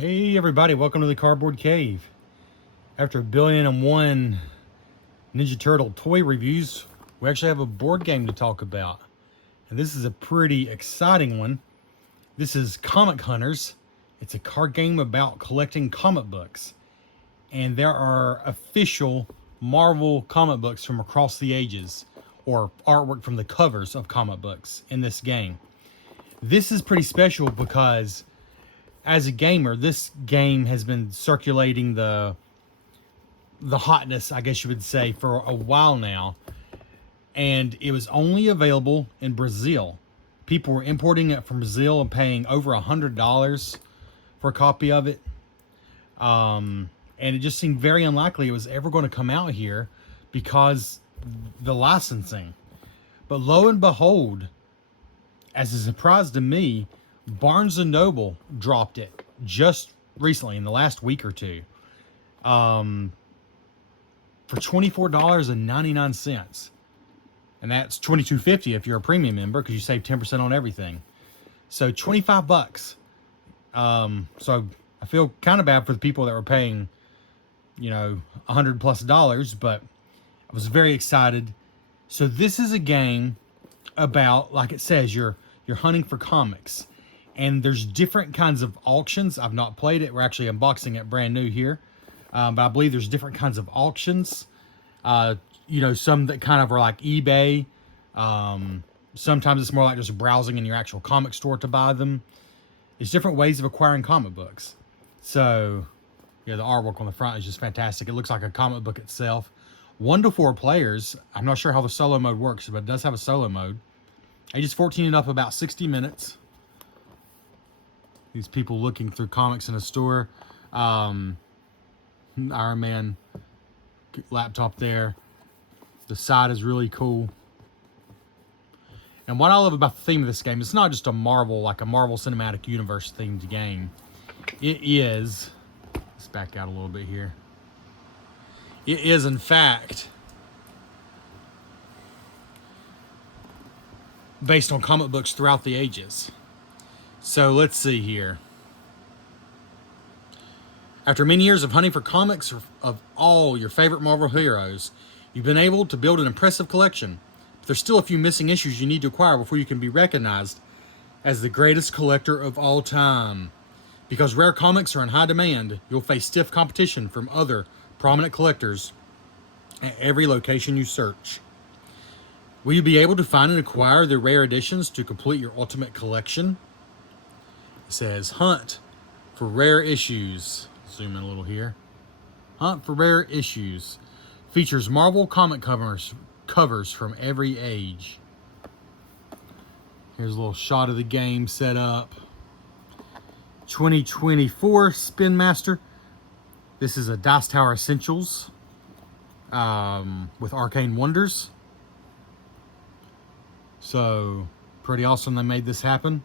Hey everybody, welcome to the Cardboard Cave. After 1,000,001 Ninja Turtle toy reviews, we actually have a board game to talk about. And this is a pretty exciting one. This is Comic Hunters. It's a card game about collecting comic books. And there are official Marvel comic books from across the ages, or artwork from the covers of comic books in this game. This is pretty special because as a gamer, this game has been circulating the hotness, I guess you would say, for a while now. And it was only available in Brazil. People were importing it from Brazil and paying over $100 for a copy of it. And it just seemed very unlikely it was ever going to come out here because the licensing. But lo and behold, as a surprise to me, Barnes & Noble dropped it just recently in the last week or two for $24.99. And that's $22.50 if you're a premium member because you save 10% on everything. So $25. So I feel kind of bad for the people that were paying, $100+, but I was very excited. So this is a game about, like it says, you're hunting for comics. And there's different kinds of auctions. I've not played it. We're actually unboxing it brand new here. But I believe there's different kinds of auctions. Some that kind of are like eBay. Sometimes it's more like just browsing in your actual comic store to buy them. There's different ways of acquiring comic books. So, the artwork on the front is just fantastic. It looks like a comic book itself. 1 to 4 players. I'm not sure how the solo mode works, but it does have a solo mode. Ages 14 and up, about 60 minutes. These people looking through comics in a store. Iron Man laptop there. The side is really cool. And what I love about the theme of this game, it's not just a Marvel Cinematic Universe themed game. It is, let's back out a little bit here. It is, in fact, based on comic books throughout the ages. So let's see here. After many years of hunting for comics of all your favorite Marvel heroes, you've been able to build an impressive collection. But there's still a few missing issues you need to acquire before you can be recognized as the greatest collector of all time. Because rare comics are in high demand, you'll face stiff competition from other prominent collectors at every location you search. Will you be able to find and acquire the rare editions to complete your ultimate collection? It says, hunt for rare issues. Zoom in a little here. Hunt for rare issues. Features Marvel comic covers from every age. Here's a little shot of the game set up. 2024 Spin Master. This is a Dice Tower Essentials with Arcane Wonders. So, pretty awesome they made this happen.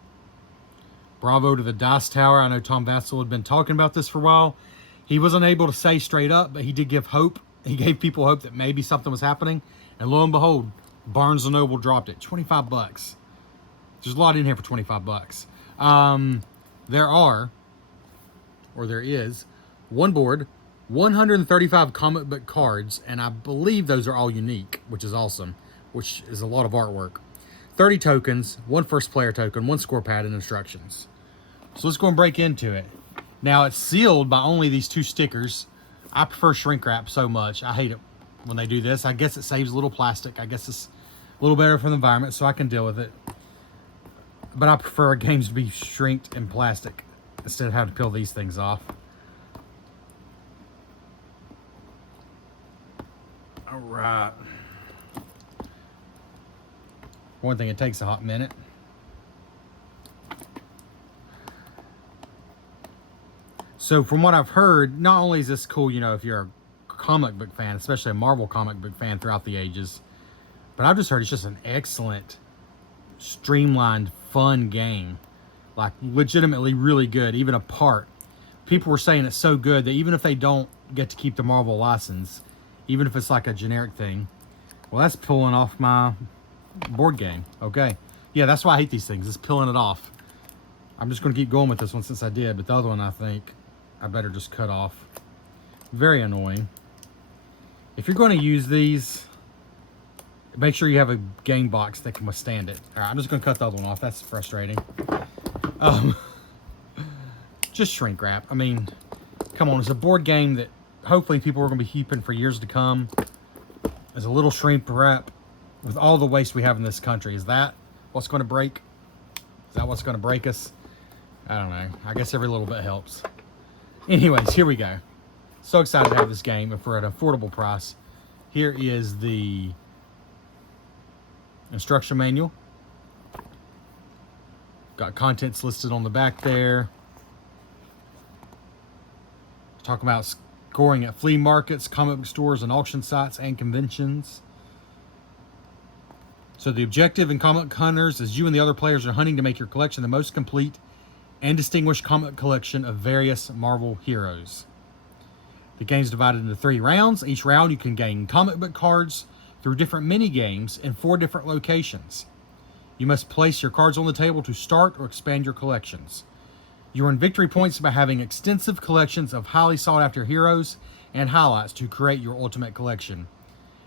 Bravo to the Dice Tower. I know Tom Vassell had been talking about this for a while. He wasn't able to say straight up, but he did give hope. He gave people hope that maybe something was happening. And lo and behold, Barnes & Noble dropped it. $25. There's a lot in here for $25. There is one board, 135 comic book cards, and I believe those are all unique, which is awesome, which is a lot of artwork. 30 tokens, 1 first player token, 1 score pad, and instructions. So let's go and break into it. Now it's sealed by only these 2 stickers. I prefer shrink wrap so much. I hate it when they do this. I guess it saves a little plastic. I guess it's a little better for the environment, so I can deal with it. But I prefer games to be shrinked in plastic instead of having to peel these things off. All right. One thing, it takes a hot minute. So from what I've heard, not only is this cool, if you're a comic book fan, especially a Marvel comic book fan throughout the ages, but I've just heard it's just an excellent, streamlined, fun game. Like, legitimately really good, even apart. People were saying it's so good that even if they don't get to keep the Marvel license, even if it's like a generic thing, well, that's pulling off my board game. Okay. Yeah, that's why I hate these things. It's peeling it off. I'm just going to keep going with this one since I did, but the other one, I think, I better just cut off. Very annoying. If you're going to use these, make sure you have a game box that can withstand it. All right, I'm just going to cut the other one off. That's frustrating. Just shrink wrap. I mean, come on. It's a board game that hopefully people are going to be keeping for years to come. As a little shrink wrap with all the waste we have in this country. Is that what's going to break? Is that what's going to break us? I don't know. I guess every little bit helps. Anyways, here we go. So excited to have this game for an affordable price. Here is the instruction manual. Got contents listed on the back there. Talking about scoring at flea markets, comic book stores, and auction sites and conventions. So the objective in Comic Book Hunters is you and the other players are hunting to make your collection the most complete and distinguished comic collection of various Marvel heroes. The game is divided into 3 rounds. Each round you can gain comic book cards through different mini games in 4 different locations. You must place your cards on the table to start or expand your collections. You earn victory points by having extensive collections of highly sought after heroes and highlights to create your ultimate collection.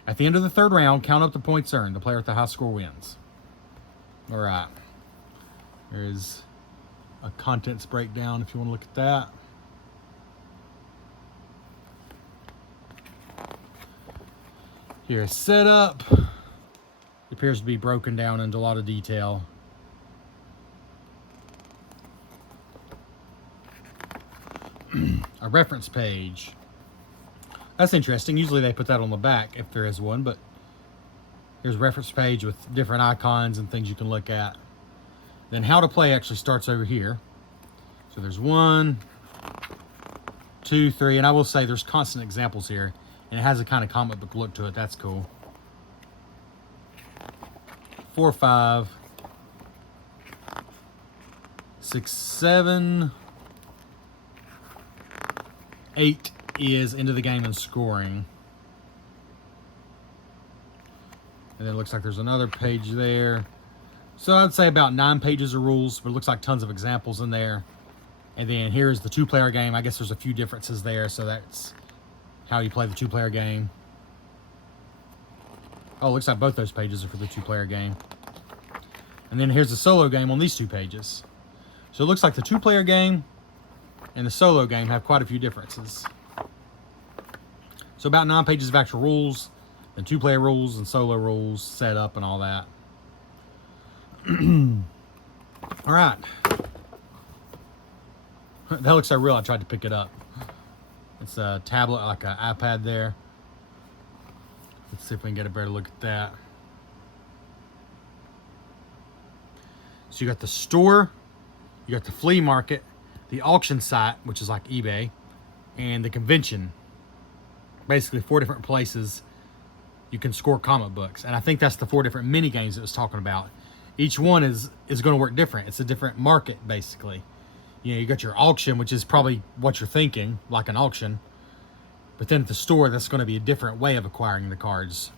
At the end of the 3rd round, count up the points earned. The player with the high score wins. All right. There is a contents breakdown if you want to look at that. Here's setup. It appears to be broken down into a lot of detail. A reference page. That's interesting. Usually they put that on the back if there is one, but here's a reference page with different icons and things you can look at. Then how to play actually starts over here. So there's 1, 2, 3, and I will say there's constant examples here, and it has a kind of comic book look to it. That's cool. 4, 5, 6, 7, 8 is into the game and scoring. And then it looks like there's another page there. So I'd say about 9 pages of rules, but it looks like tons of examples in there. And then here's the 2-player game. I guess there's a few differences there, so that's how you play the 2-player game. Oh, it looks like both those pages are for the 2-player game. And then here's the solo game on these 2 pages. So it looks like the 2-player game and the solo game have quite a few differences. So about 9 pages of actual rules, and 2-player rules and solo rules, setup and all that. All right. That looks so real, I tried to pick it up. It's a tablet, like an iPad there. Let's see if we can get a better look at that. So you got the store, you got the flea market, the auction site, which is like eBay, and the convention. Basically 4 different places you can score comic books. And I think that's the 4 different mini games it was talking about. Each one is going to work different. It's a different market, basically. You know, you got your auction, which is probably what you're thinking, like an auction. But then at the store, that's going to be a different way of acquiring the cards.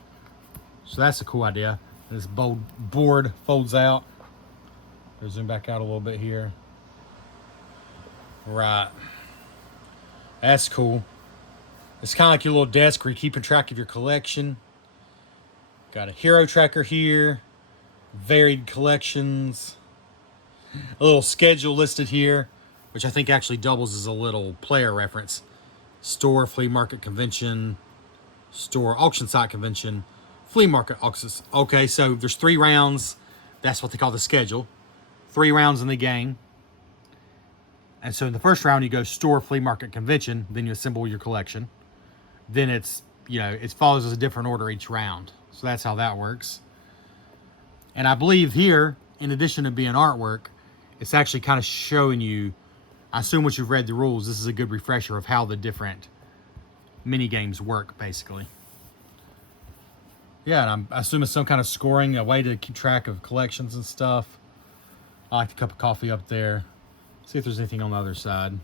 So that's a cool idea. This board folds out. I'll zoom back out a little bit here. Right. That's cool. It's kind of like your little desk where you're keeping track of your collection. Got a hero tracker here. Varied collections. A little schedule listed here, which I think actually doubles as a little player reference. Store, flea market, convention. Store, auction site, convention. Flea market, auction. Okay, so there's 3 rounds. That's what they call the schedule. 3 rounds in the game. And so in the first round, you go store, flea market, convention. Then you assemble your collection. Then it's, you know, it follows as a different order each round. So that's how that works. And I believe here, in addition to being artwork, it's actually kind of showing you, I assume once you've read the rules, this is a good refresher of how the different mini games work, basically. Yeah, and I assume it's some kind of scoring, a way to keep track of collections and stuff. I like the cup of coffee up there. See if there's anything on the other side.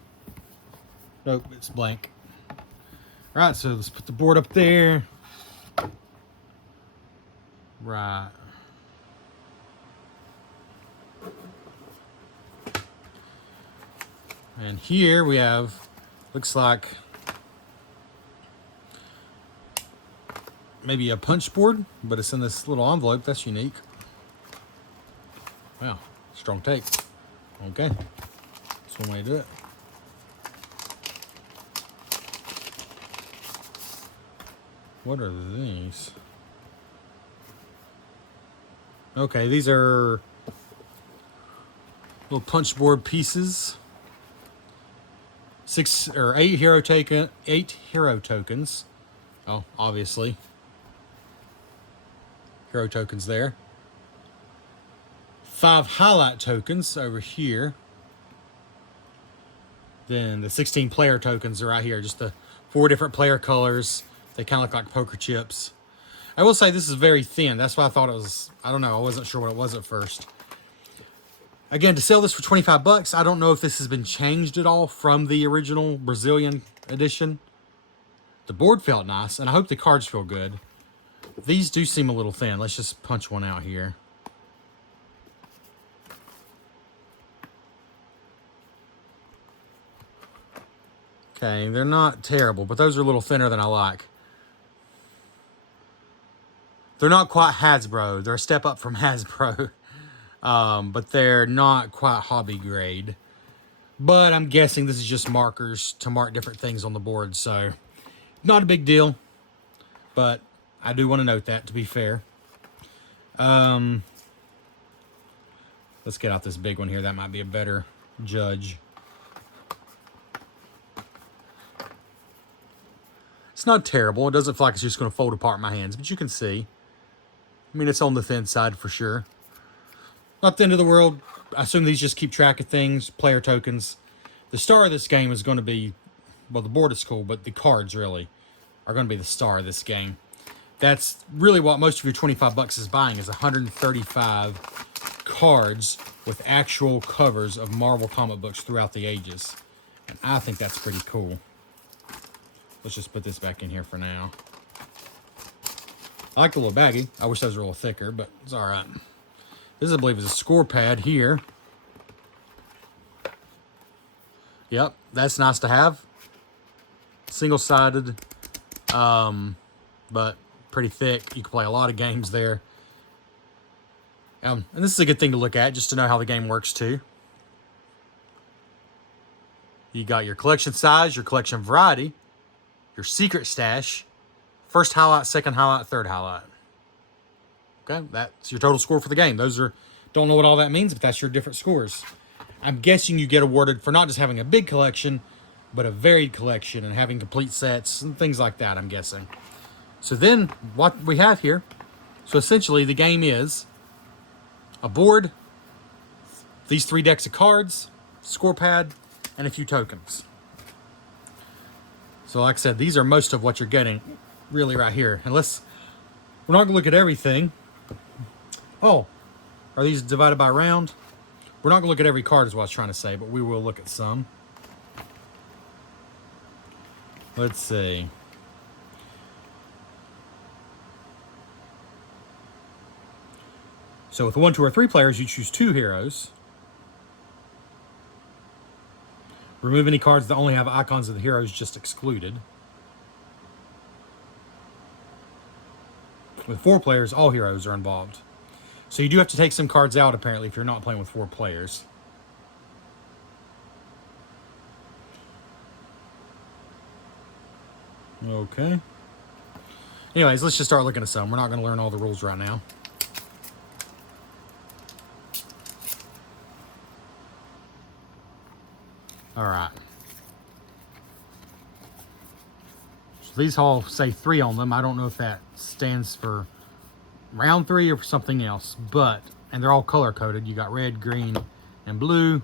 Nope, it's blank. All right, so let's put the board up there. Right. And here we have Looks like maybe a punch board, but it's in this little envelope. That's unique. Wow, strong tape. Okay, that's one way to do it. What are these? Okay, these are little punch board pieces. 8 hero tokens. Oh, obviously. Hero tokens there. 5 highlight tokens over here. Then the 16 player tokens are right here. Just the 4 different player colors. They kind of look like poker chips. I will say this is very thin. That's why I thought it was, I don't know, I wasn't sure what it was at first. Again, to sell this for 25 bucks, I don't know if this has been changed at all from the original Brazilian edition. The board felt nice, and I hope the cards feel good. These do seem a little thin. Let's just punch one out here. Okay, they're not terrible, but those are a little thinner than I like. They're not quite Hasbro. They're a step up from Hasbro. But they're not quite hobby grade. But I'm guessing this is just markers to mark different things on the board. So, not a big deal. But I do want to note that, to be fair. Let's get out this big one here. That might be a better judge. It's not terrible. It doesn't feel like it's just going to fold apart in my hands. But you can see. I mean, it's on the thin side for sure. Not the end of the world. I assume these just keep track of things, player tokens. The star of this game is going to be, well, the board is cool, but the cards really are going to be the star of this game. That's really what most of your 25 bucks is buying, is 135 cards with actual covers of Marvel comic books throughout the ages. And I think that's pretty cool. Let's just put this back in here for now. I like the little baggie. I wish those were a little thicker, but it's all right. This, I believe, is a score pad here. Yep, that's nice to have. Single-sided, but pretty thick. You can play a lot of games there. And this is a good thing to look at, just to know how the game works, too. You got your collection size, your collection variety, your secret stash, first highlight, second highlight, third highlight. Okay, that's your total score for the game. Those are, don't know what all that means, but that's your different scores. I'm guessing you get awarded for not just having a big collection, but a varied collection and having complete sets and things like that, I'm guessing. So then, what we have here, so essentially the game is a board, these 3 decks of cards, score pad, and a few tokens. So like I said, these are most of what you're getting really right here. Unless, we're not going to look at everything. Oh, are these divided by round? We're not going to look at every card is what I was trying to say, but we will look at some. Let's see. So with 1, 2, or 3 players, you choose 2 heroes. Remove any cards that only have icons of the heroes just excluded. With 4 players, all heroes are involved. So you do have to take some cards out, apparently, if you're not playing with 4 players. Okay. Anyways, let's just start looking at some. We're not going to learn all the rules right now. All right. So these all say 3 on them. I don't know if that stands for round 3 or something else, but, and they're all color coded. You got red, green, and blue.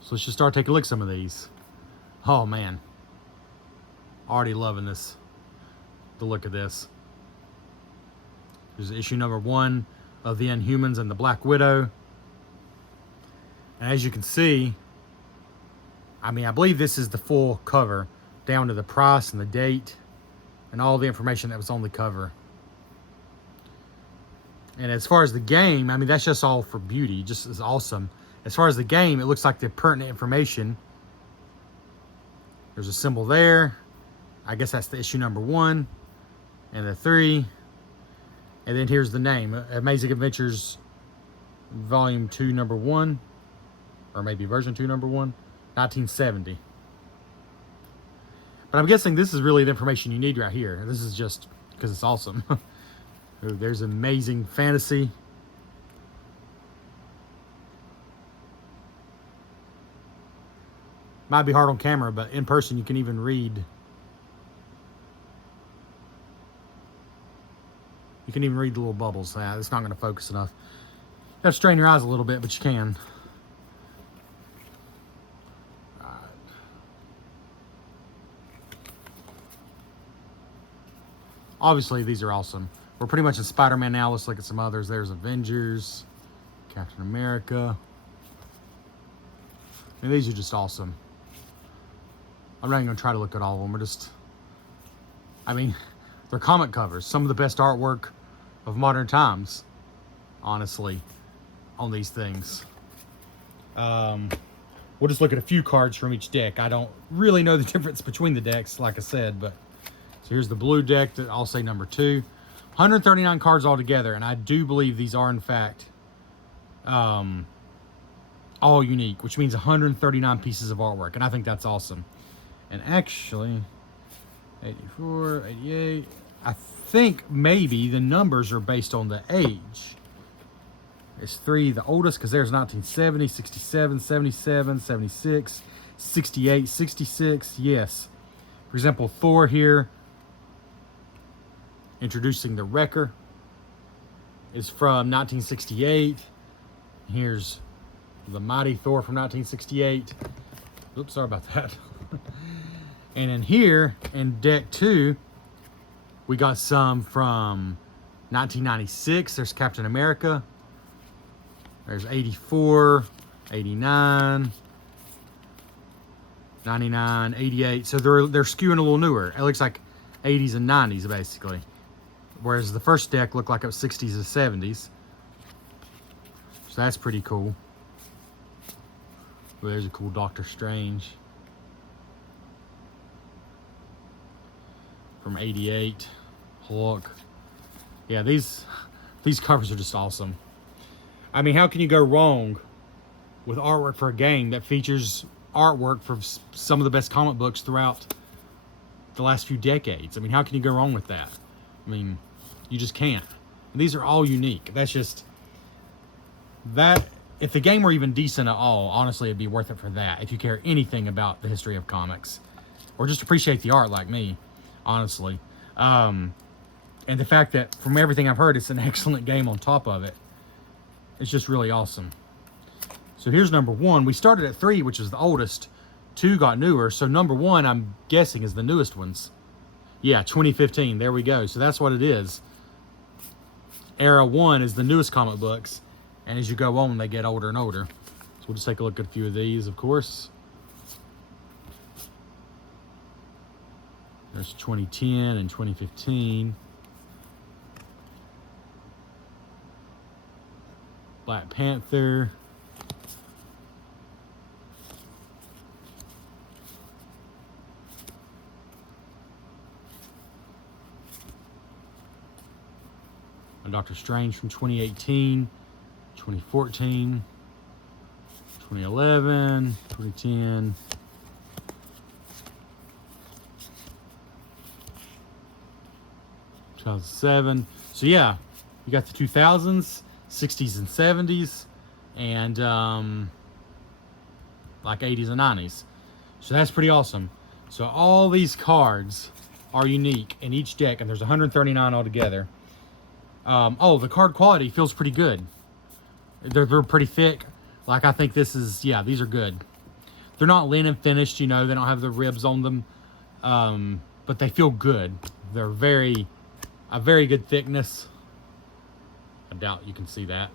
So let's just start taking a look at some of these. Oh man. Already loving this. The look of this. There's issue number 1 of the Inhumans and the Black Widow. And as you can see, I mean, I believe this is the full cover, down to the price and the date and all the information that was on the cover. And as far as the game, I mean, that's just all for beauty, just is awesome. As far as the game, it looks like the pertinent information There's a symbol there. I guess that's the issue number 1 and the 3. And then here's the name, Amazing Adventures Volume 2, Number 1, or maybe Version 2, Number 1, 1970. But I'm guessing this is really the information you need right here. This is just because it's awesome. Ooh, there's Amazing Fantasy. Might be hard on camera, but in person you can even read. You can even read the little bubbles. It's not going to focus enough. You have to strain your eyes a little bit, but you can. All right. Obviously, these are awesome. We're pretty much in Spider-Man now. Let's look at some others. There's Avengers, Captain America. And these are just awesome. I'm not even going to try to look at all of them. We're just... I mean... They're comic covers. Some of the best artwork of modern times, honestly, on these things. We'll just look at a few cards from each deck. I don't really know the difference between the decks, like I said, but so here's the blue deck that I'll say number 2. 139 cards altogether, and I do believe these are in fact all unique, which means 139 pieces of artwork, and I think that's awesome. And actually, 84, 88. I think maybe the numbers are based on the age. It's 3, the oldest, because there's 1970, 67, 77, 76, 68, 66. Yes. For example, Thor here, introducing the Wrecker, is from 1968. Here's the Mighty Thor from 1968. Oops, sorry about that. And in here, in deck 2, we got some from 1996. There's Captain America. There's 84, 89, 99, 88. So they're skewing a little newer. It looks like 80s and 90s, basically. Whereas the first deck looked like it was 60s and 70s. So that's pretty cool. Well, there's a cool Doctor Strange. From 88, Hulk. Yeah, these covers are just awesome. I mean, how can you go wrong with artwork for a game that features artwork for some of the best comic books throughout the last few decades? I mean, how can you go wrong with that? I mean, you just can't. And these are all unique. That's just that. If the game were even decent at all, honestly, it'd be worth it for that. If you care anything about the history of comics, or just appreciate the art like me. Honestly. And the fact that from everything I've heard, it's an excellent game on top of it. It's just really awesome. So here's number 1. We started at 3, which is the oldest. 2 got newer. So number 1, I'm guessing, is the newest ones. Yeah, 2015. There we go. So that's what it is. Era 1 is the newest comic books. And as you go on, they get older and older. So we'll just take a look at a few of these, of course. There's 2010 and 2015. Black Panther. And Doctor Strange from 2018, 2014, 2011, 2010. 2007. So yeah, you got the 2000s, 60s and 70s, and like 80s and 90s. So that's pretty awesome. So all these cards are unique in each deck, and there's 139 altogether. Oh, the card quality feels pretty good. They're pretty thick. Like, I think this is, yeah, these are good. They're not linen finished, you know, they don't have the ribs on them, but they feel good. They're a very good thickness. I doubt you can see that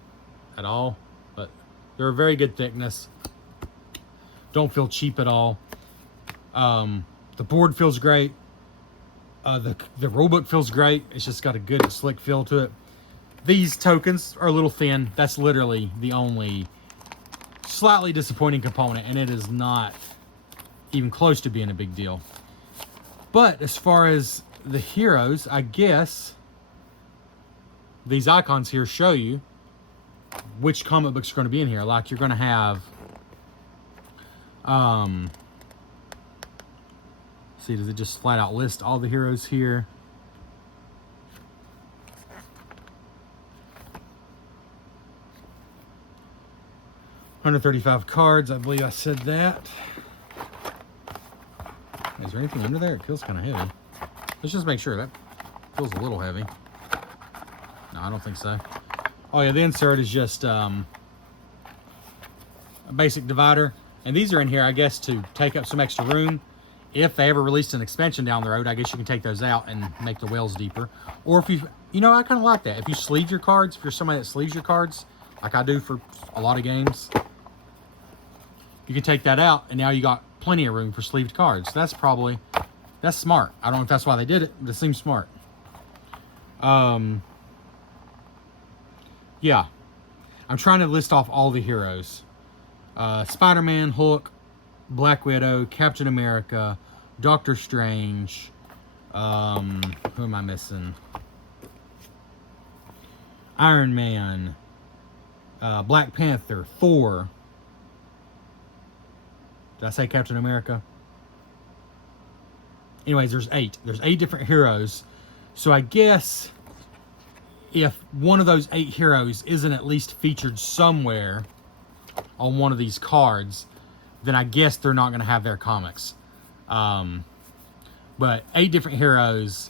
at all, but they're a very good thickness. Don't feel cheap at all. The board feels great. The rulebook feels great. It's just got a good slick feel to it. These tokens are a little thin. That's literally the only slightly disappointing component, and it is not even close to being a big deal. But as far as the heroes, I guess these icons here show you which comic books are going to be in here. Like, you're going to have, see, does it just flat out list all the heroes here? $135 cards, I believe I said that. Is there anything under there? It feels kind of heavy. Let's just make sure. That feels a little heavy. No, I don't think so. Oh yeah, the insert is just a basic divider. And these are in here, I guess, to take up some extra room. If they ever released an expansion down the road, I guess you can take those out and make the wells deeper. Or if you know, I kind of like that. If you sleeve your cards, if you're somebody that sleeves your cards, like I do for a lot of games, you can take that out, and now you got plenty of room for sleeved cards. That's smart. I don't know if that's why they did it, but it seems smart. Yeah. I'm trying to list off all the heroes. Spider-Man, Hulk, Black Widow, Captain America, Doctor Strange. Who am I missing? Iron Man, Black Panther, Thor. Did I say Captain America? Anyways, there's 8. There's 8 different heroes. So I guess if one of those 8 heroes isn't at least featured somewhere on one of these cards, then I guess they're not going to have their comics. But 8 different heroes,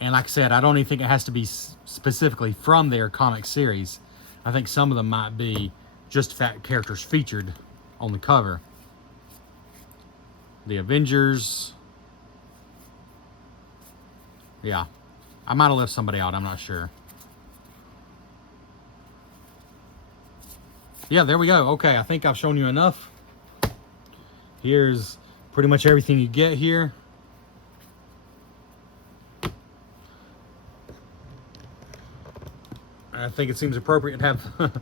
and like I said, I don't even think it has to be specifically from their comic series. I think some of them might be just fact characters featured on the cover. The Avengers. Yeah. I might have left somebody out. I'm not sure. Yeah, there we go. Okay, I think I've shown you enough. Here's pretty much everything you get here. I think it seems appropriate to have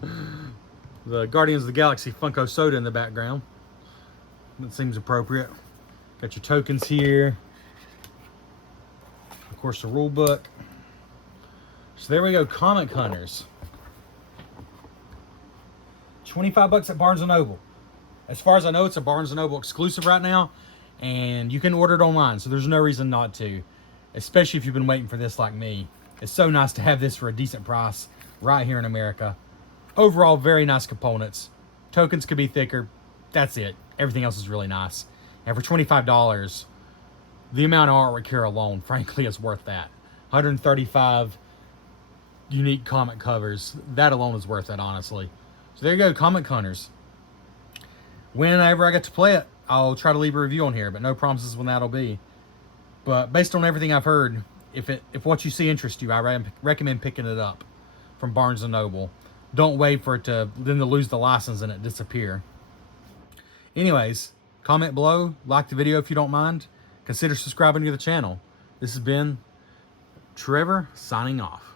the Guardians of the Galaxy Funko Soda in the background. That seems appropriate. Got your tokens here. Of course, the rule book. So there we go, Comic Hunters. $25 at Barnes & Noble. As far as I know, it's a Barnes & Noble exclusive right now, and you can order it online, so there's no reason not to, especially if you've been waiting for this like me. It's so nice to have this for a decent price right here in America. Overall, very nice components. Tokens could be thicker. That's it. Everything else is really nice. And for $25, the amount of artwork here alone, frankly, is worth that. 135 unique comic covers. That alone is worth it, honestly. So there you go, Comic Hunters. Whenever I get to play it, I'll try to leave a review on here, but no promises when that'll be. But based on everything I've heard, if what you see interests you, I recommend picking it up from Barnes & Noble. Don't wait for it to lose the license and it disappear. Anyways, comment below, like the video if you don't mind. Consider subscribing to the channel. This has been Trevor signing off.